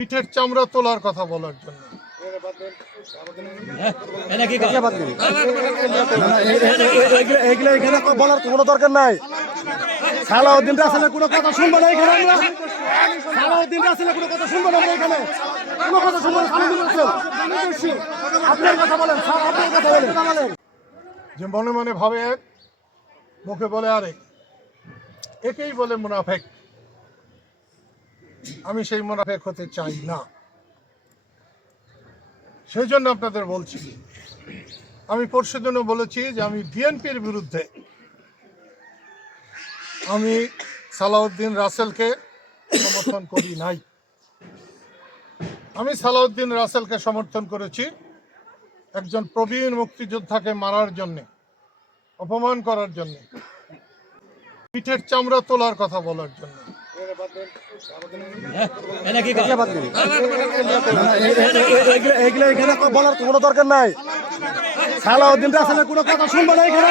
পিঠের চামড়া তোলার কথা বলার জন্য। এখানে বলার কোনো দরকার নাই। সালাউদ্দিন রাসেলের কোনো কথা শুনব না এখানে আমরা। সালাউদ্দিন রাসেলের কোনো কথা শুনব না আমরা এখানে। কোনো কথা শুনব না সালাউদ্দিন আপনার কথা বলেন স্যার আপনার কথা বলেন। যে মনে মনে ভাবে এক মুখে বলে আরেক। একেই বলে মুনাফেক। আমি সেই মুনাফেক হতে চাই না। সেই জন্য আপনাদের বলছি, আমি পরশু দিনও বলেছি যে আমি বিএনপির বিরুদ্ধে আমি সালাউদ্দিন রাসেলকে সমর্থন করি নাই। আমি সালাউদ্দিন রাসেলকে সমর্থন করেছি একজন প্রবীণ মুক্তিযোদ্ধাকে মারার জন্যে, অপমান করার জন্য, পিঠের চামড়া তোলার কথা বলার জন্য। এইগুলো এখানে বলার কোনো দরকার নাই। সালাউদ্দিন রাসেলের কোনো কথা শুনব না এখানে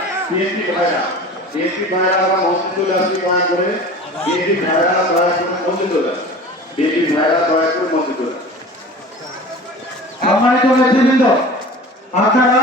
বিএনপি ভাইরা বিএনপি ভাইরা আমরা মসজিদ চলে আসছি দয়া করে বিএনপি ভাইরা দয়া করে মসজিদ চলে বিএনপি ভাইরা দয়া করে মসজিদ চলে আসি সম্মানিত নেতৃবৃন্দ আপনারা